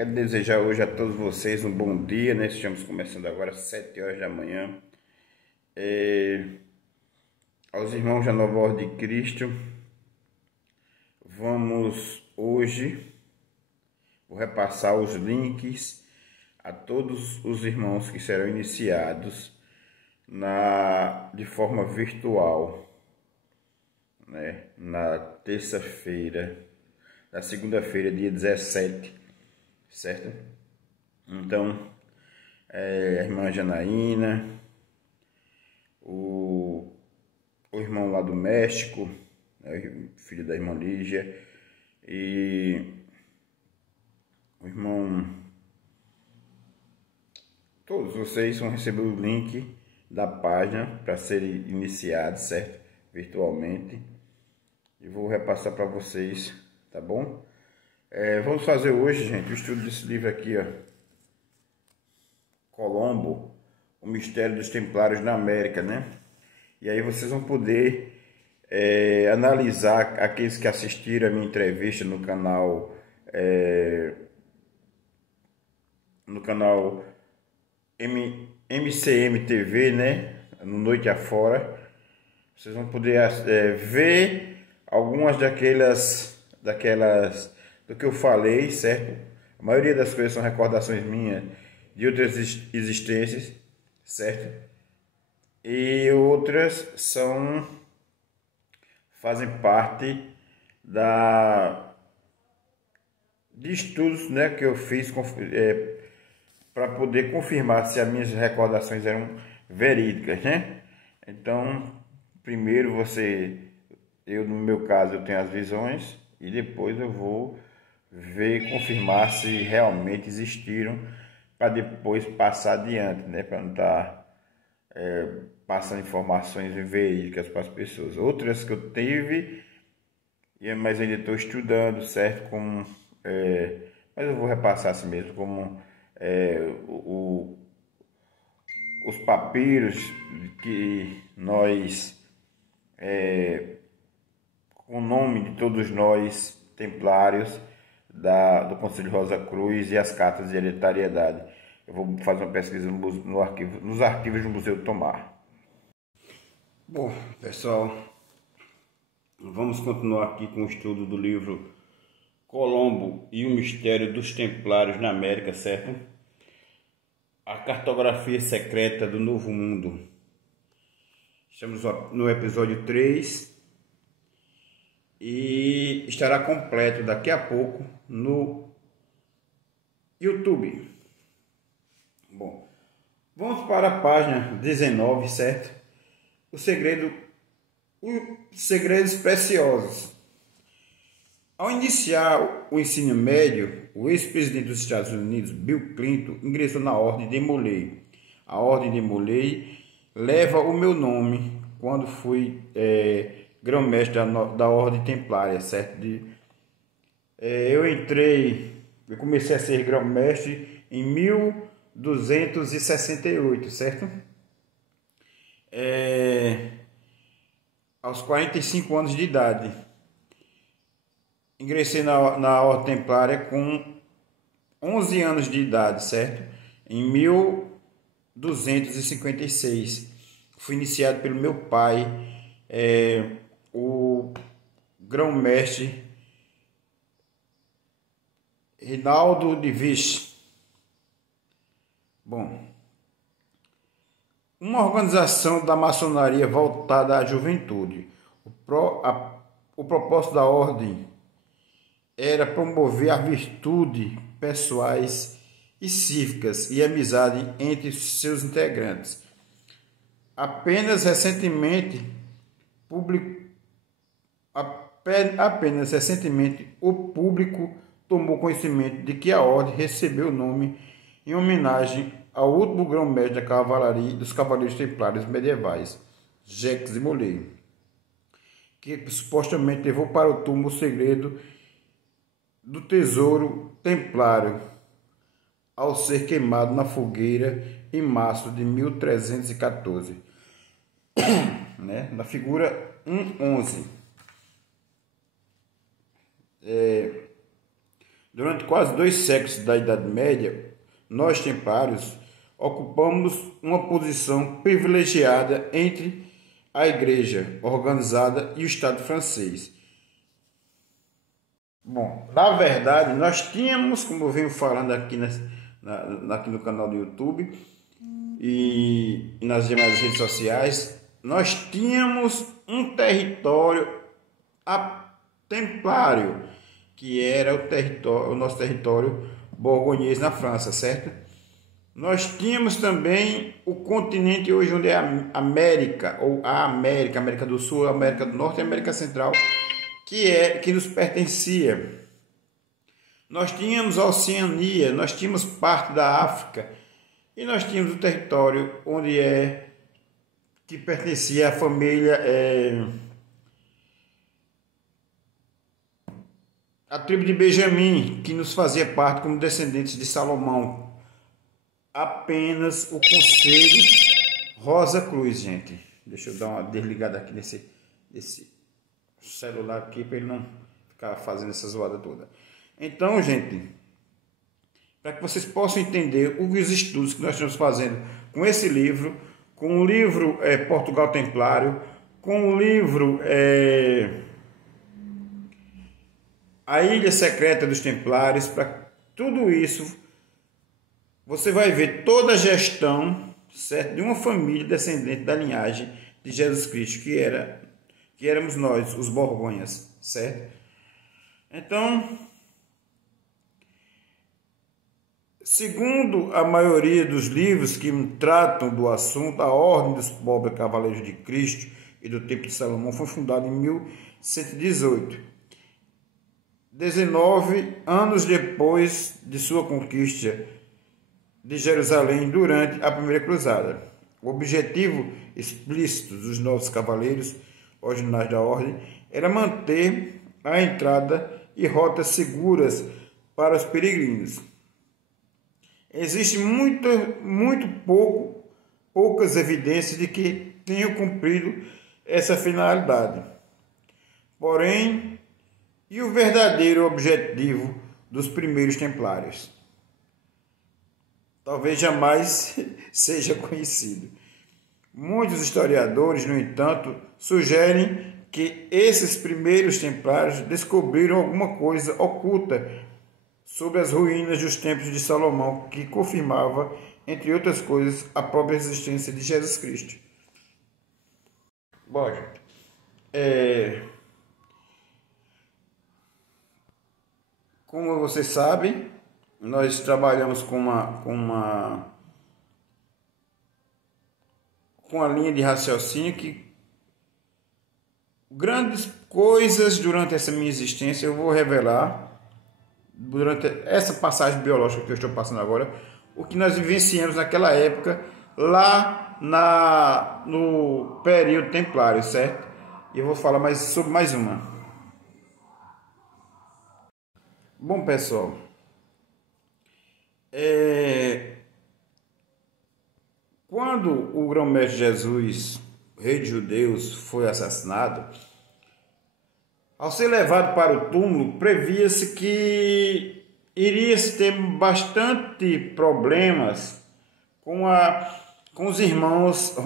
Quero desejar hoje a todos vocês um bom dia, né? Estamos começando agora às 7 horas da manhã. Aos irmãos da Nova Ordem de Cristo, vou repassar os links a todos os irmãos que serão iniciados de forma virtual, né? Na terça-feira, na segunda-feira, dia 17, certo? Então, a irmã Janaína, o irmão lá do México, né, filho da irmã Lígia, e o irmão, todos vocês vão receber o link da página para serem iniciados, certo? Virtualmente. E vou repassar para vocês, tá bom? Vamos fazer hoje, gente, o estudo desse livro aqui, ó. Colombo, o Mistério dos Templários na América, né? E aí vocês vão poder analisar, aqueles que assistiram a minha entrevista no canal MCM TV, né? No Noite Afora. Vocês vão poder ver algumas daquelas do que eu falei, certo? A maioria das coisas são recordações minhas de outras existências, certo? E outras fazem parte de estudos, né, que eu fiz para poder confirmar se as minhas recordações eram verídicas, né? Então, primeiro no meu caso, eu tenho as visões e depois eu vou confirmar se realmente existiram, para depois passar adiante, né? Para não estar passando informações verídicas para as pessoas. Outras que eu tive, mas ainda estou estudando, certo? Mas eu vou repassar assim mesmo, como os papiros que nós, com o nome de todos nós, templários, do Conselho Rosa Cruz, e as cartas de hereditariedade. Eu vou fazer uma pesquisa nos arquivos do Museu Tomar. Bom, pessoal, vamos continuar aqui com o estudo do livro Colombo e o Mistério dos Templários na América, certo? A cartografia secreta do Novo Mundo. Estamos no episódio 3 e estará completo daqui a pouco no YouTube. Bom, vamos para a página 19, certo? Os segredos preciosos. Ao iniciar o ensino médio, o ex-presidente dos Estados Unidos, Bill Clinton, ingressou na Ordem de Molay. A Ordem de Molay leva o meu nome quando fui grão-mestre da Ordem Templária, certo? Eu comecei a ser grão-mestre em 1268, certo? Aos 45 anos de idade. Ingressei na Ordem Templária com 11 anos de idade, certo? Em 1256. Fui iniciado pelo meu pai, o grão-mestre Rinaldo de Vich. Bom, uma organização da maçonaria voltada à juventude. O propósito da ordem era promover a virtude pessoais e cívicas e amizade entre seus integrantes. Apenas recentemente o público tomou conhecimento de que a ordem recebeu o nome em homenagem ao último grão-mestre da cavalaria dos Cavaleiros Templários medievais, Jacques de Molay, que supostamente levou para o túmulo o segredo do tesouro templário ao ser queimado na fogueira em março de 1314, né? Na figura 1.11. Durante quase 2 séculos da Idade Média, nós templários ocupamos uma posição privilegiada entre a Igreja organizada e o Estado francês. Bom, na verdade, nós tínhamos, como eu venho falando aqui, aqui no canal do YouTube e nas demais redes sociais, nós tínhamos um território templário, que era o nosso território borgonhês na França, certo? Nós tínhamos também o continente hoje onde é a América, ou a América do Sul, a América do Norte e a América Central, que nos pertencia. Nós tínhamos a Oceania, nós tínhamos parte da África e nós tínhamos o território que pertencia à família, a tribo de Benjamim, que nos fazia parte como descendentes de Salomão. Apenas o Conselho Rosa Cruz, gente. Deixa eu dar uma desligada aqui nesse celular aqui para ele não ficar fazendo essa zoada toda. Então, gente, para que vocês possam entender os estudos que nós estamos fazendo com esse livro, com o livro Portugal Templário, com o livro A Ilha Secreta dos Templários, para tudo isso, você vai ver toda a gestão, certo, de uma família descendente da linhagem de Jesus Cristo, que éramos nós, os Borgonhas, certo? Então, segundo a maioria dos livros que tratam do assunto, a Ordem dos Pobres Cavaleiros de Cristo e do Templo de Salomão foi fundada em 1118, 19 anos depois de sua conquista de Jerusalém durante a Primeira Cruzada. O objetivo explícito dos novos cavaleiros originais da ordem era manter a entrada e rotas seguras para os peregrinos. Existem poucas evidências de que tenham cumprido essa finalidade. Porém, e o verdadeiro objetivo dos primeiros templários? Talvez jamais seja conhecido. Muitos historiadores, no entanto, sugerem que esses primeiros templários descobriram alguma coisa oculta sobre as ruínas dos templos de Salomão, que confirmava, entre outras coisas, a própria existência de Jesus Cristo. Bom, gente, como vocês sabem, nós trabalhamos com a linha de raciocínio que grandes coisas durante essa minha existência eu vou revelar durante essa passagem biológica que eu estou passando agora, o que nós vivenciamos naquela época lá no período templário, certo? E eu vou falar sobre mais uma. Bom, pessoal, quando o grão-mestre Jesus, rei de judeus, foi assassinado, ao ser levado para o túmulo, previa-se que iria-se ter bastante problemas com os irmãos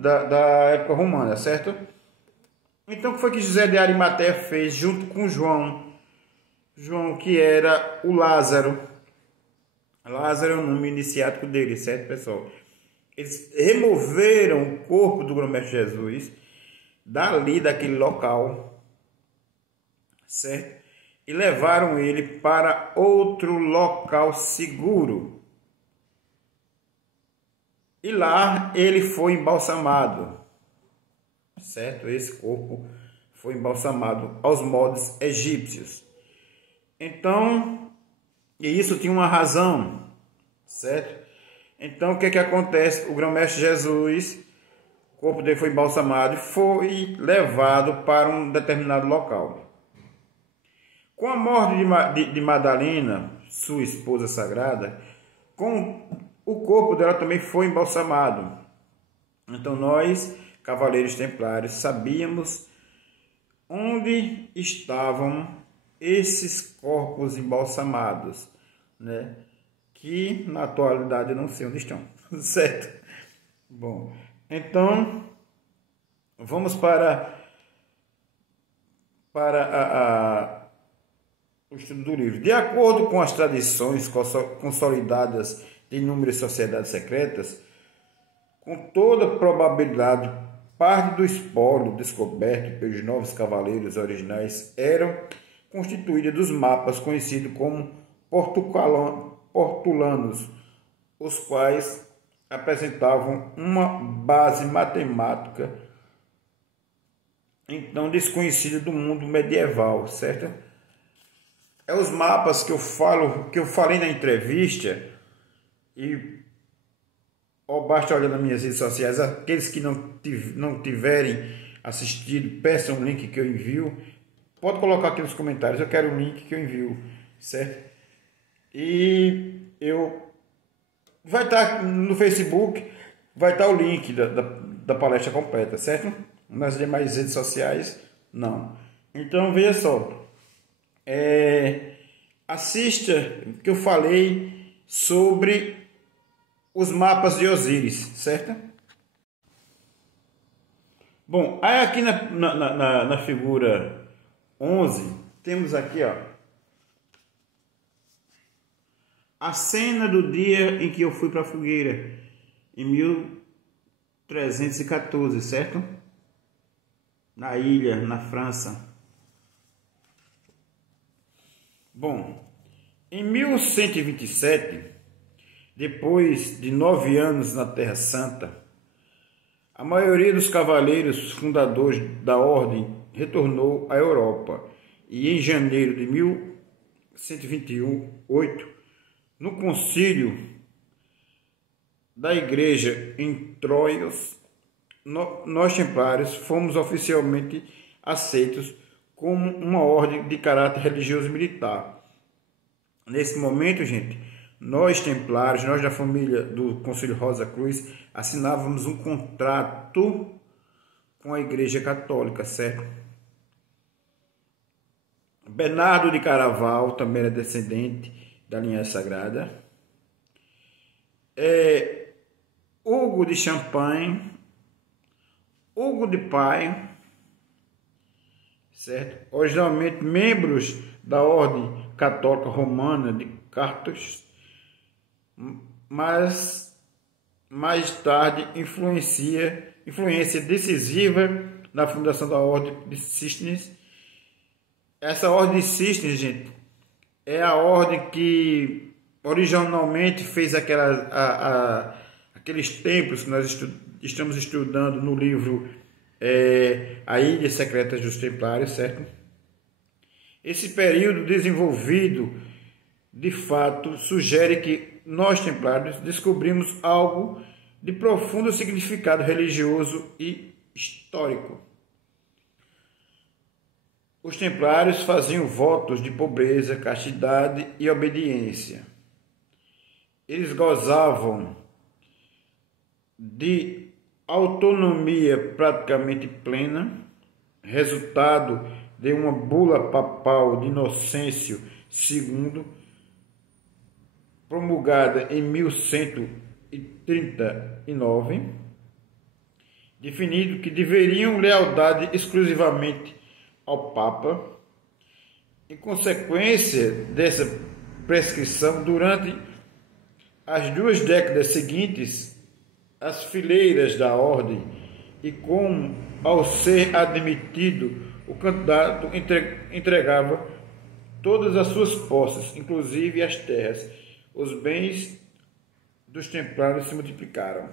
da época romana, certo? Então, o que foi que José de Arimateia fez junto com João? João, que era o Lázaro. Lázaro é o nome iniciático dele, certo, pessoal? Eles removeram o corpo do grão-mestre Jesus daquele local, certo? E levaram ele para outro local seguro. E lá ele foi embalsamado, certo? Esse corpo foi embalsamado aos moldes egípcios. Então, e isso tinha uma razão, certo? Então, o que acontece? O grão-mestre Jesus, o corpo dele foi embalsamado e foi levado para um determinado local. Com a morte de Madalena, sua esposa sagrada, o corpo dela também foi embalsamado. Então, nós, cavaleiros templários, sabíamos onde estavam esses corpos embalsamados, né? Que na atualidade eu não sei onde estão, certo? Bom, então vamos para o estudo do livro. De acordo com as tradições consolidadas de inúmeras sociedades secretas, com toda probabilidade, parte do espólio descoberto pelos novos cavaleiros originais eram constituída dos mapas conhecidos como portulanos, os quais apresentavam uma base matemática então desconhecida do mundo medieval, certo? É os mapas que eu falei na entrevista, e basta olhar nas minhas redes sociais. Aqueles que não tiverem assistido, peçam o link que eu envio. Pode colocar aqui nos comentários, eu quero o link que eu envio, certo? E vai estar no Facebook, vai estar o link da palestra completa, certo? Nas demais redes sociais, não. Então, veja só. Assista o que eu falei sobre os mapas de Osíris, certo? Bom, aí aqui na figura 11, temos aqui, ó, a cena do dia em que eu fui para a fogueira, em 1314, certo? Na ilha, na França. Bom, em 1127, depois de 9 anos na Terra Santa, a maioria dos cavaleiros fundadores da ordem retornou à Europa e em janeiro de 1128, no concílio da igreja em Troyes, nós templários fomos oficialmente aceitos como uma ordem de caráter religioso e militar. Nesse momento, gente, nós templários, nós da família do Concílio Rosa Cruz, assinávamos um contrato com a Igreja Católica, certo? Bernardo de Claraval também era descendente da linhagem sagrada. Hugo de Champagne, Hugo de Pai, certo? Originalmente membros da Ordem Católica Romana de Carthage, mas mais tarde influência decisiva na fundação da Ordem de Cístenes. Essa Ordem de Cístenes, gente, é a ordem que originalmente fez aqueles templos que nós estamos estudando no livro A Ilha Secreta dos Templários, certo? Esse período desenvolvido, de fato, sugere que nós templários descobrimos algo de profundo significado religioso e histórico. Os templários faziam votos de pobreza, castidade e obediência. Eles gozavam de autonomia praticamente plena, resultado de uma bula papal de Inocêncio II, promulgada em 1139, definindo que deveriam lealdade exclusivamente ao Papa. Em consequência dessa prescrição, durante as 2 décadas seguintes, as fileiras da ordem, e como ao ser admitido, o candidato entregava todas as suas posses, inclusive as terras. Os bens dos templários se multiplicaram.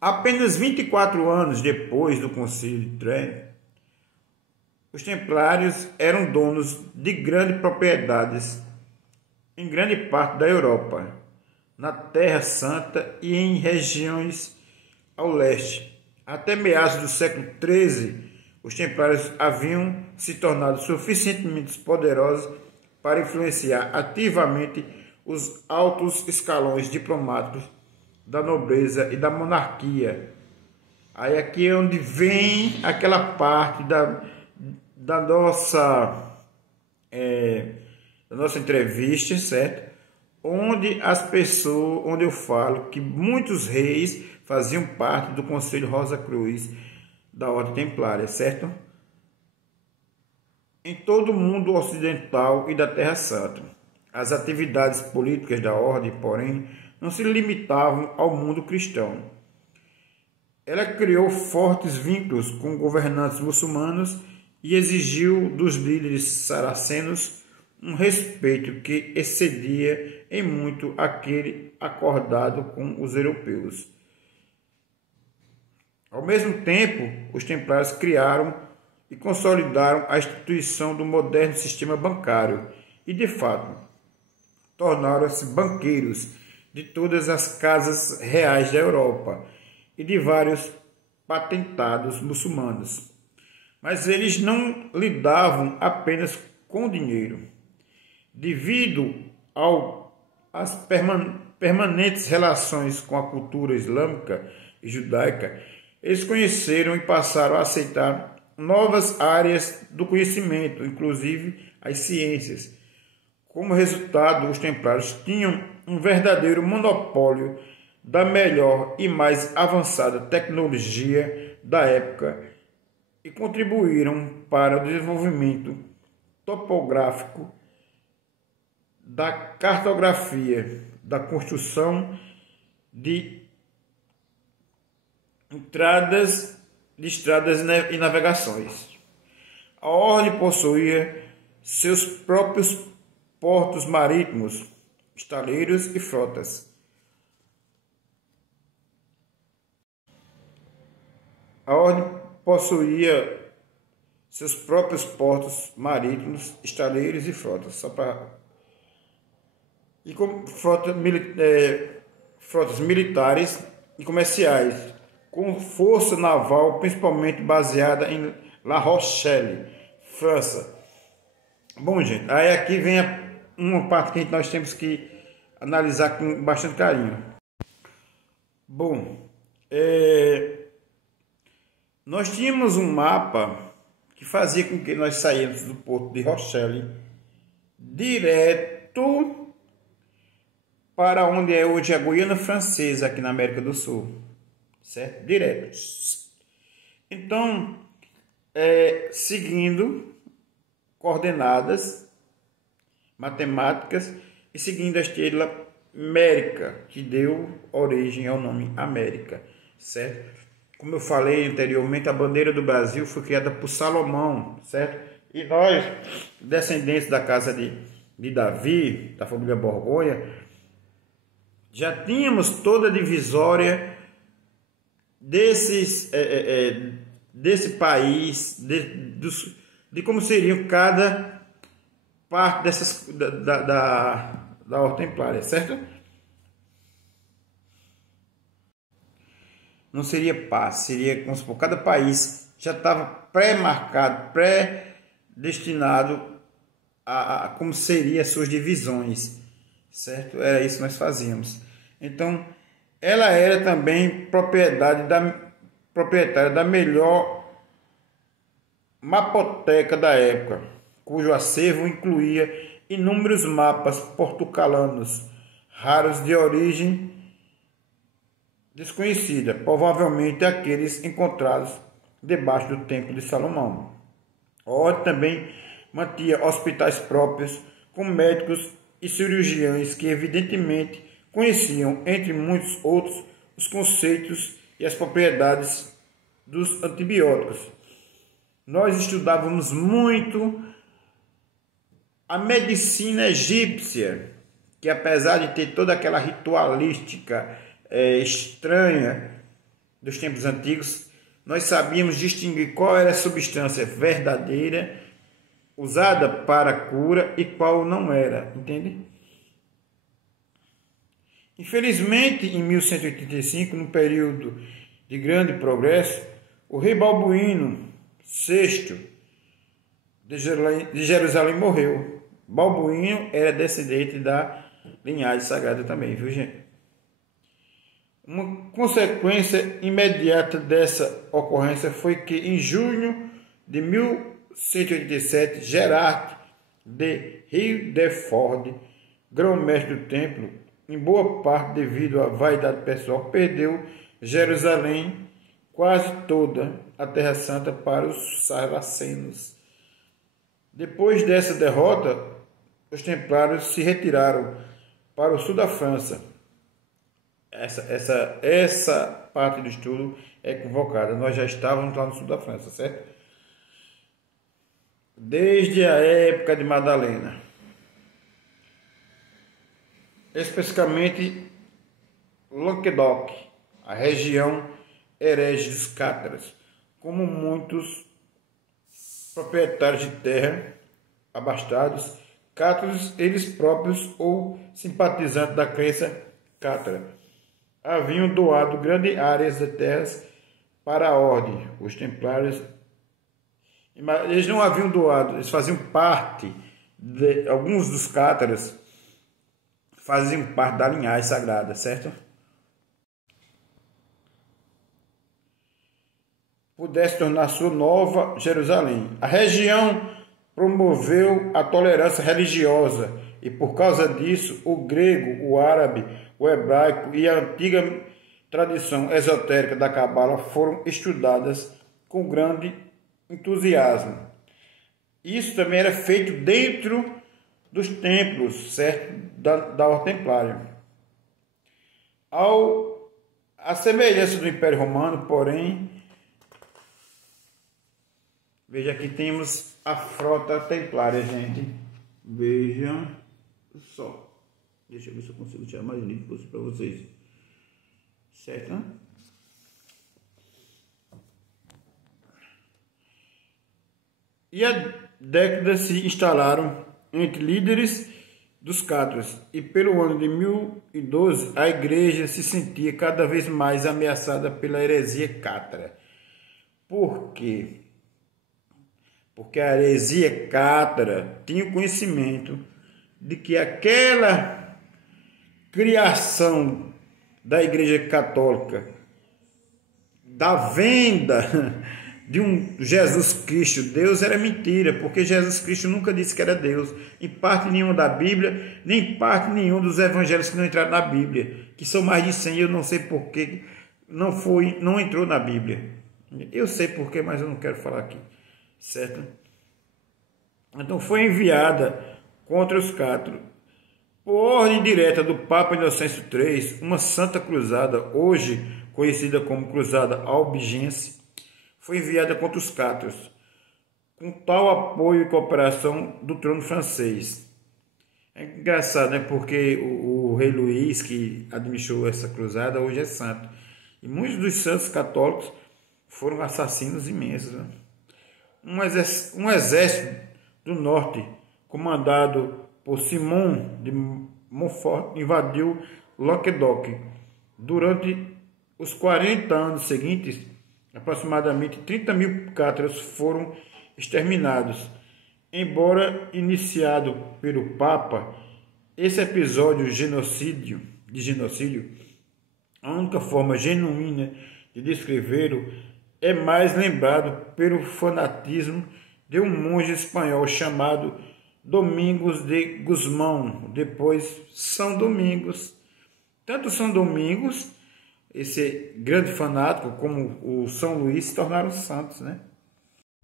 Apenas 24 anos depois do Concílio de Trento, os templários eram donos de grandes propriedades em grande parte da Europa, na Terra Santa e em regiões ao leste. Até meados do século XIII, os templários haviam se tornado suficientemente poderosos para influenciar ativamente os altos escalões diplomáticos da nobreza e da monarquia. Aí aqui é onde vem aquela parte da nossa entrevista, certo? Onde eu falo que muitos reis faziam parte do Conselho Rosa Cruz da Ordem Templária, certo? Em todo o mundo ocidental e da Terra Santa, as atividades políticas da ordem, porém, não se limitavam ao mundo cristão. Ela criou fortes vínculos com governantes muçulmanos e exigiu dos líderes saracenos um respeito que excedia em muito aquele acordado com os europeus. Ao mesmo tempo, os templários criaram e consolidaram a instituição do moderno sistema bancário e, de fato, tornaram-se banqueiros de todas as casas reais da Europa e de vários patentados muçulmanos. Mas eles não lidavam apenas com dinheiro. Devido às permanentes relações com a cultura islâmica e judaica, eles conheceram e passaram a aceitar novas áreas do conhecimento, inclusive as ciências. Como resultado, os templários tinham um verdadeiro monopólio da melhor e mais avançada tecnologia da época e contribuíram para o desenvolvimento topográfico, da cartografia, da construção de estradas e navegações. A ordem possuía seus próprios portos marítimos, estaleiros e frotas. A ordem possuía seus próprios portos marítimos, estaleiros e frotas, frotas militares e comerciais, com força naval principalmente baseada em La Rochelle, França. Bom, gente, aí aqui vem uma parte que nós temos que analisar com bastante carinho. Bom, nós tínhamos um mapa que fazia com que nós saíssemos do porto de Rochelle direto para onde é hoje a Guiana Francesa, aqui na América do Sul, certo? Direto. Então, seguindo coordenadas matemáticas e seguindo a estrela América, que deu origem ao nome América, certo? Como eu falei anteriormente, a bandeira do Brasil foi criada por Salomão, certo? E nós, descendentes da casa de Davi, da família Borgonha, já tínhamos toda a divisória desse país, de como seriam cada parte da Ordem Templária, certo? Não seria paz, seria, vamos supor, cada país já estava pré-marcado, pré-destinado a como seriam as suas divisões, certo? Era isso que nós fazíamos. Então, ela era também proprietária da melhor mapoteca da época, cujo acervo incluía inúmeros mapas portucalanos, raros de origem desconhecida, provavelmente aqueles encontrados debaixo do Templo de Salomão. A ordem também mantinha hospitais próprios, com médicos e cirurgiões que evidentemente conheciam, entre muitos outros, os conceitos e as propriedades dos antibióticos. Nós estudávamos muito a medicina egípcia, que apesar de ter toda aquela ritualística estranha dos tempos antigos, nós sabíamos distinguir qual era a substância verdadeira usada para a cura e qual não era, entende? Infelizmente, em 1185, no período de grande progresso, o rei Balduíno VI de Jerusalém morreu. Balduíno era descendente da linhagem sagrada também, viu, gente? Uma consequência imediata dessa ocorrência foi que, em junho de 1186, 1187, Gerard de Rutherford, grão-mestre do templo, em boa parte devido à vaidade pessoal, perdeu Jerusalém quase toda, a Terra Santa, para os sarracenos. Depois dessa derrota, os templários se retiraram para o sul da França. Essa parte do estudo é equivocada. Nós já estávamos lá no sul da França, certo? Desde a época de Madalena. Especificamente Languedoc, a região herege dos cátaras, como muitos proprietários de terra abastados, cátaros eles próprios ou simpatizantes da crença cátara, haviam doado grandes áreas de terras para a ordem. Os templários, eles não haviam doado, eles faziam parte, alguns dos cátaras faziam parte da linhagem sagrada, certo? Pudesse tornar sua nova Jerusalém. A região promoveu a tolerância religiosa e por causa disso o grego, o árabe, o hebraico e a antiga tradição esotérica da Cabala foram estudadas com grande entusiasmo. Isso também era feito dentro dos templos, certo? Da Ordem Templária. A semelhança do Império Romano, porém, veja aqui temos a frota templária, gente. Vejam só. Deixa eu ver se eu consigo tirar mais nítido para vocês. Certo? Né? E há décadas se instalaram entre líderes dos cátaros, e pelo ano de 1012 a igreja se sentia cada vez mais ameaçada pela heresia cátara. Por quê? Porque a heresia cátara tinha o conhecimento de que aquela criação da Igreja Católica, da venda de um Jesus Cristo, Deus, era mentira, porque Jesus Cristo nunca disse que era Deus, em parte nenhuma da Bíblia, nem em parte nenhuma dos evangelhos que não entraram na Bíblia, que são mais de 100, eu não sei porquê, não entrou na Bíblia. Eu sei porquê, mas eu não quero falar aqui, certo? Então foi enviada contra os cátaros, por ordem direta do Papa Inocêncio III, uma santa cruzada, hoje conhecida como Cruzada Albigense, foi enviada contra os cátaros, com tal apoio e cooperação do trono francês. É engraçado, né? Porque o rei Luís, que administrou essa cruzada, hoje é santo. E muitos dos santos católicos foram assassinos imensos. Né? Um exército do norte, comandado por Simão de Montfort, invadiu Languedoc. Durante os 40 anos seguintes, aproximadamente 30 mil cátaros foram exterminados. Embora iniciado pelo Papa, esse episódio de genocídio, a única forma genuína de descrevê-lo, é mais lembrado pelo fanatismo de um monge espanhol chamado Domingos de Guzmão, depois São Domingos. Tanto São Domingos, esse grande fanático, como o São Luís, se tornaram santos, né?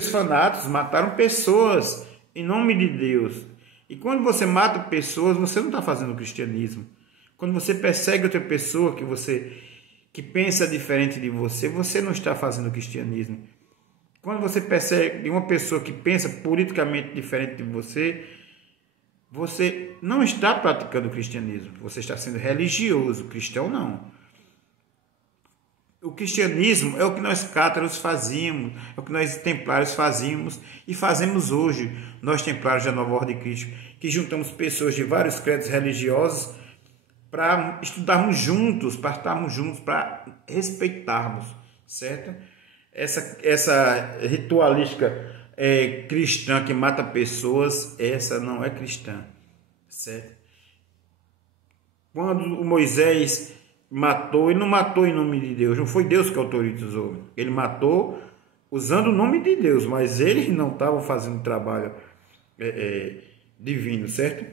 Os fanáticos mataram pessoas em nome de Deus. E quando você mata pessoas, você não está fazendo o cristianismo. Quando você persegue outra pessoa que pensa diferente de você, você não está fazendo o cristianismo. Quando você persegue uma pessoa que pensa politicamente diferente de você, você não está praticando o cristianismo. Você está sendo religioso, cristão não. O cristianismo é o que nós cátaros fazíamos, é o que nós templários fazíamos e fazemos hoje, nós templários da Nova Ordem de Cristo, que juntamos pessoas de vários credos religiosos para estudarmos juntos, para estarmos juntos, para respeitarmos, certo? Essa ritualística cristã que mata pessoas, essa não é cristã, certo? Quando o Moisés matou, ele não matou em nome de Deus, não foi Deus que autorizou, ele matou usando o nome de Deus, mas eles não estavam fazendo trabalho divino, certo?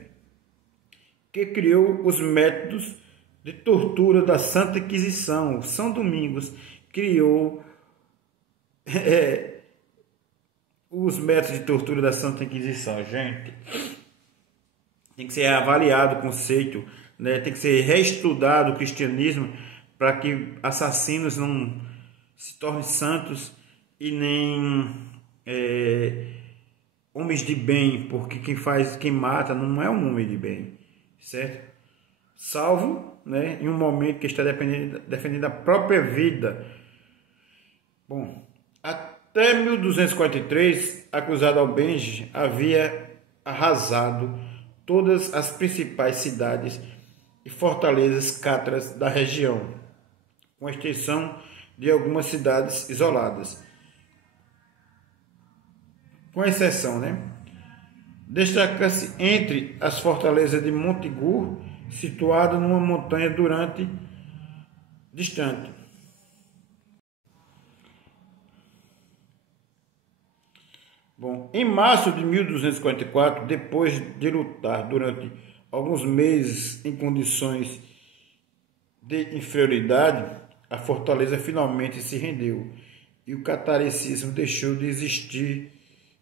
Que criou os métodos de tortura da Santa Inquisição. São Domingos criou os métodos de tortura da Santa Inquisição. Gente, tem que ser avaliado o conceito, né? Tem que ser reestudado o cristianismo para que assassinos não se tornem santos e nem homens de bem, porque quem mata não é um homem de bem, certo? Salvo, né, em um momento que está defendendo a própria vida. Bom, até 1243, acusado Albenge havia arrasado todas as principais cidades e fortalezas cátaras da região, com exceção de algumas cidades isoladas. Com exceção, né? Destaca-se entre as fortalezas de Montegur, situada numa montanha distante. Bom, em março de 1244, depois de lutar durante alguns meses em condições de inferioridade, a fortaleza finalmente se rendeu e o cataricismo deixou de existir,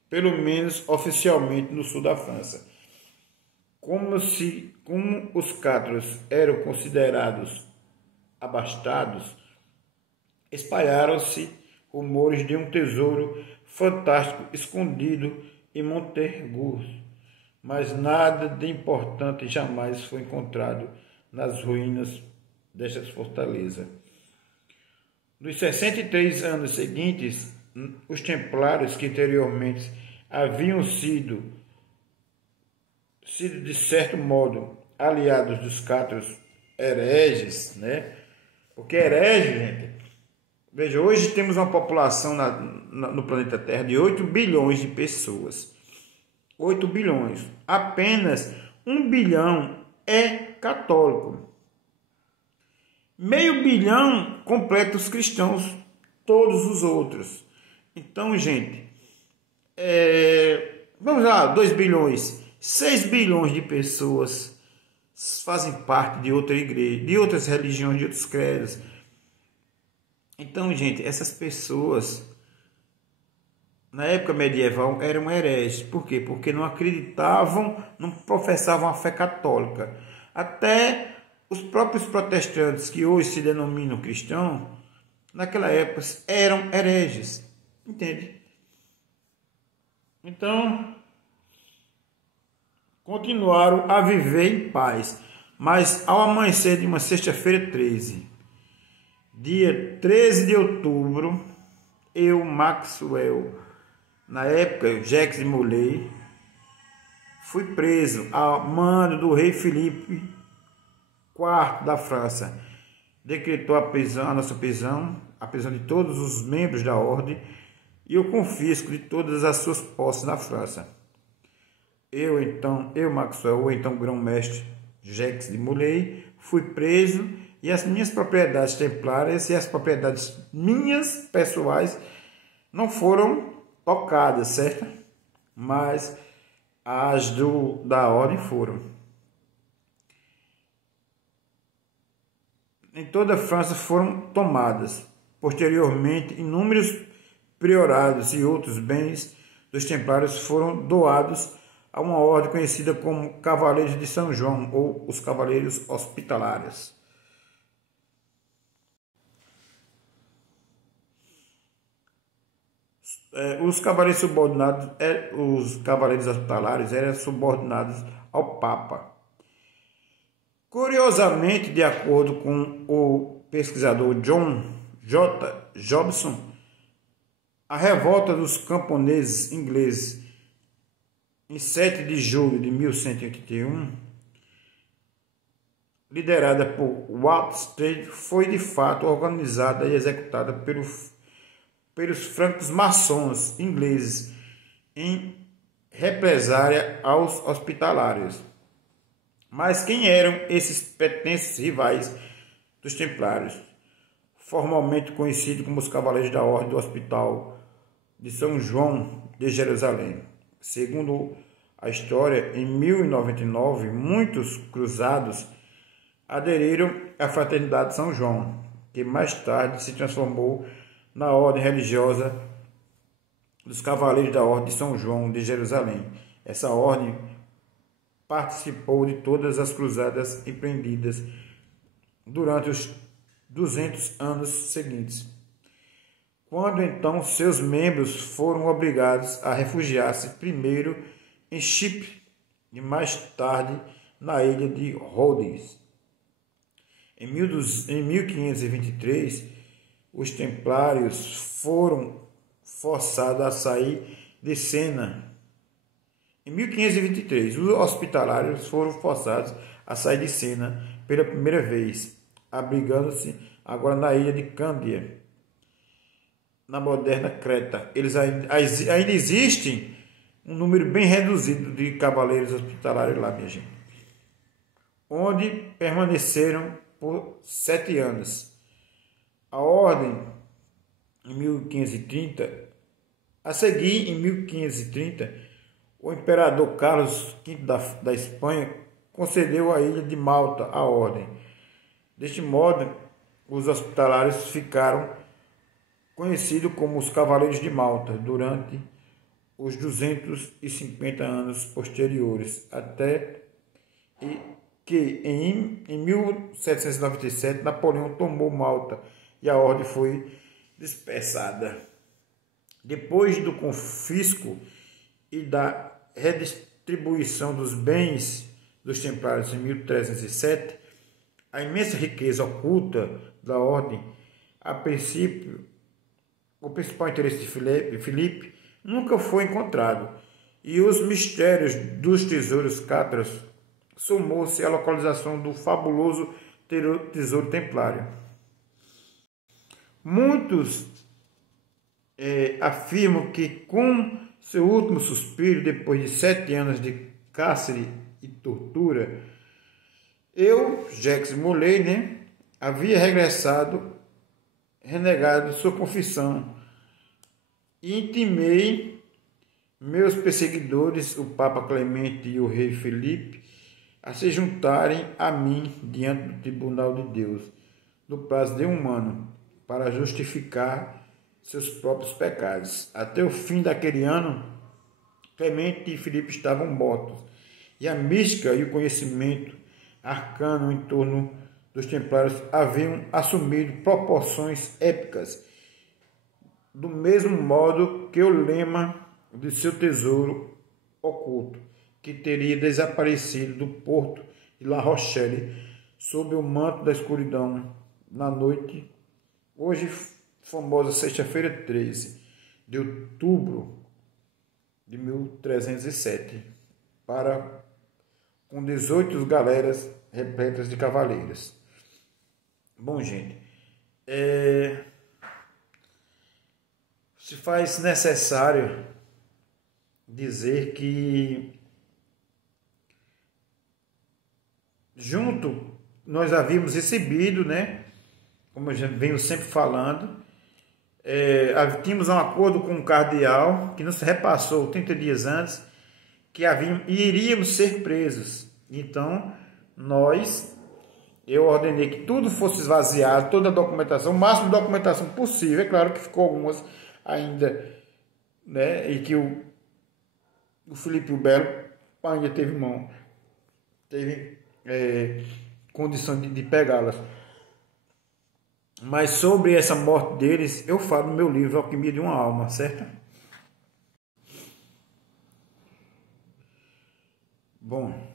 pelo menos oficialmente, no sul da França. Como os cátaros eram considerados abastados, espalharam-se rumores de um tesouro fantástico escondido em Montegur, mas nada de importante jamais foi encontrado nas ruínas desta fortaleza. Nos 63 anos seguintes, os templários que anteriormente haviam sido de certo modo aliados dos cátaros hereges, né? Porque herege, gente, veja, hoje temos uma população no planeta Terra de 8 bilhões de pessoas. 8 bilhões. Apenas 1 bilhão é católico. Meio bilhão completa os cristãos, todos os outros. Então, gente, vamos lá, 2 bilhões. 6 bilhões de pessoas fazem parte de outra igreja, de outras religiões, de outros credos. Então, gente, essas pessoas, na época medieval, eram hereges. Por quê? Porque não acreditavam, não professavam a fé católica. Até os próprios protestantes, que hoje se denominam cristãos, naquela época eram hereges. Entende? Então, continuaram a viver em paz. Mas ao amanhecer de uma sexta-feira 13, dia 13 de outubro, eu, Maxwell, na época Jacques de Molay, fui preso a mando do rei Filipe IV da França. Decretou a nossa prisão, a prisão de todos os membros da ordem e o confisco de todas as suas posses na França. Eu, Maxwell, o então grão-mestre Jacques de Molay, fui preso e as minhas propriedades templárias e as propriedades minhas pessoais não foram tocadas, certo? Mas as da ordem foram. Em toda a França foram tomadas. Posteriormente, inúmeros priorados e outros bens dos templários foram doados a uma ordem conhecida como Cavaleiros de São João, ou os Cavaleiros Hospitalários. Os cavaleiros hospitalários eram subordinados ao Papa. Curiosamente, de acordo com o pesquisador John J. Jobson, a revolta dos camponeses ingleses em 7 de julho de 1181, liderada por Watson, foi de fato organizada e executada pelos francos-maçons ingleses em represária aos hospitalários. Mas quem eram esses pertences rivais dos templários, formalmente conhecidos como os Cavaleiros da Ordem do Hospital, de São João de Jerusalém. Segundo a história, em 1099, muitos cruzados aderiram à Fraternidade de São João, que mais tarde se transformou na ordem religiosa dos Cavaleiros da Ordem de São João de Jerusalém. Essa ordem participou de todas as cruzadas empreendidas durante os 200 anos seguintes, quando então seus membros foram obrigados a refugiar-se primeiro em Chipre e mais tarde na ilha de Rhodes. Em 1523, os templários foram forçados a sair de Sena. Em 1523, os hospitalários foram forçados a sair de Sena pela primeira vez, abrigando-se agora na ilha de Cândia, na moderna Creta. Eles ainda existem um número bem reduzido de cavaleiros hospitalários lá, minha gente, onde permaneceram por 7 anos. A ordem, em 1530, a seguir, em 1530, o imperador Carlos V da Espanha concedeu à ilha de Malta a ordem. Deste modo, os hospitalários ficaram conhecidos como os Cavaleiros de Malta durante os 250 anos posteriores, até que em 1797 Napoleão tomou Malta e a ordem foi dispersada. Depois do confisco e da redistribuição dos bens dos templários em 1307, a imensa riqueza oculta da ordem, a princípio, o principal interesse de Filipe, nunca foi encontrado, e os mistérios dos tesouros cátaros somou-se à localização do fabuloso tesouro templário. Muitos afirmam que com seu último suspiro, depois de 7 anos de cárcere e tortura, Jacques Molay, havia renegado sua confissão, e intimei meus perseguidores, o Papa Clemente e o rei Felipe, a se juntarem a mim diante do tribunal de Deus, no prazo de 1 ano, para justificar seus próprios pecados. Até o fim daquele ano, Clemente e Filipe estavam mortos, e a mística e o conhecimento arcano em torno dos templários haviam assumido proporções épicas, do mesmo modo que o lema de seu tesouro oculto, que teria desaparecido do porto de La Rochelle sob o manto da escuridão na noite, hoje famosa sexta-feira 13 de outubro de 1307, com 18 galeras repletas de cavaleiros. Bom, gente, se faz necessário dizer que junto nós havíamos recebido, como eu já venho sempre falando, tínhamos um acordo com o cardeal que nos repassou 30 dias antes que iríamos ser presos. Então, eu ordenei que tudo fosse esvaziado, toda a documentação, o máximo de documentação possível. É claro que ficou algumas ainda, e que o Felipe o Belo ainda teve condição de pegá-las. Mas sobre essa morte deles, eu falo no meu livro Alquimia de uma Alma, certo? Bom,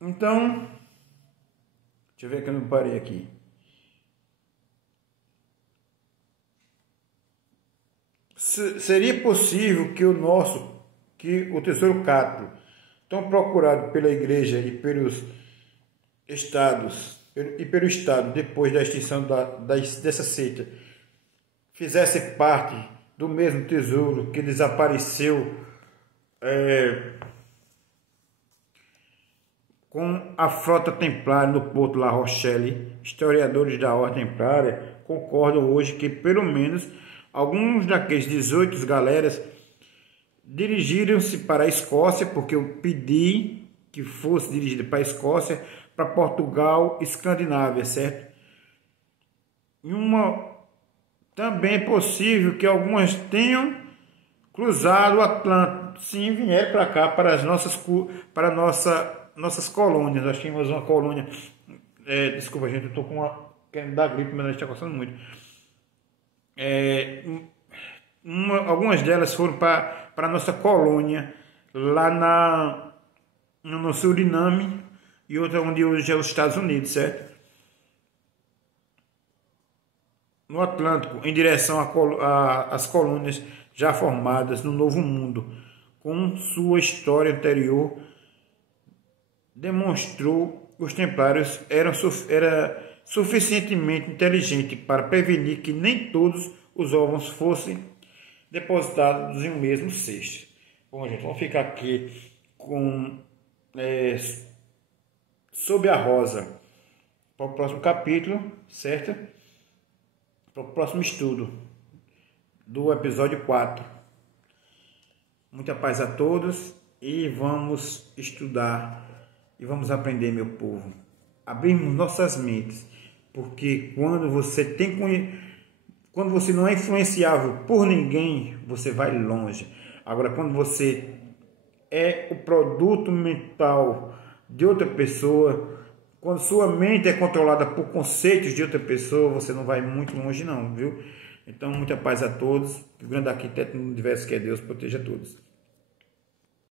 então, deixa eu ver que eu não parei aqui. Seria possível que o tesouro cátaro, tão procurado pela Igreja e pelos estados e pelo Estado depois da extinção dessa seita, fizesse parte do mesmo tesouro que desapareceu com a frota templária no Porto La Rochelle. Historiadores da Ordem Templária concordam hoje que pelo menos alguns daqueles 18 galeras dirigiram-se para a Escócia, porque eu pedi que fosse dirigido para a Escócia, para Portugal, Escandinávia, certo? Também é possível que algumas tenham cruzado o Atlântico, sim, vieram para cá, para as nossas colônias. Nós tínhamos uma colônia, desculpa gente, eu estou querendo dar gripe, mas a gente está coçando muito. Algumas delas foram para a nossa colônia, lá no Suriname, e outra onde hoje é os Estados Unidos, certo? No Atlântico, em direção às colônias já formadas no Novo Mundo, com sua história anterior, demonstrou que os templários eram suficientemente inteligentes para prevenir que nem todos os ovos fossem depositados em um mesmo cesto. Bom, gente, vamos ficar aqui com Sob a Rosa para o próximo capítulo, certo? Para o próximo estudo do episódio 4. Muita paz a todos e vamos estudar e vamos aprender, meu povo. Abrirmos nossas mentes, porque quando você não é influenciável por ninguém, você vai longe. Agora, quando você é o produto mental de outra pessoa, quando sua mente é controlada por conceitos de outra pessoa, você não vai muito longe não, viu? Então, muita paz a todos. O grande arquiteto do universo que é Deus proteja todos.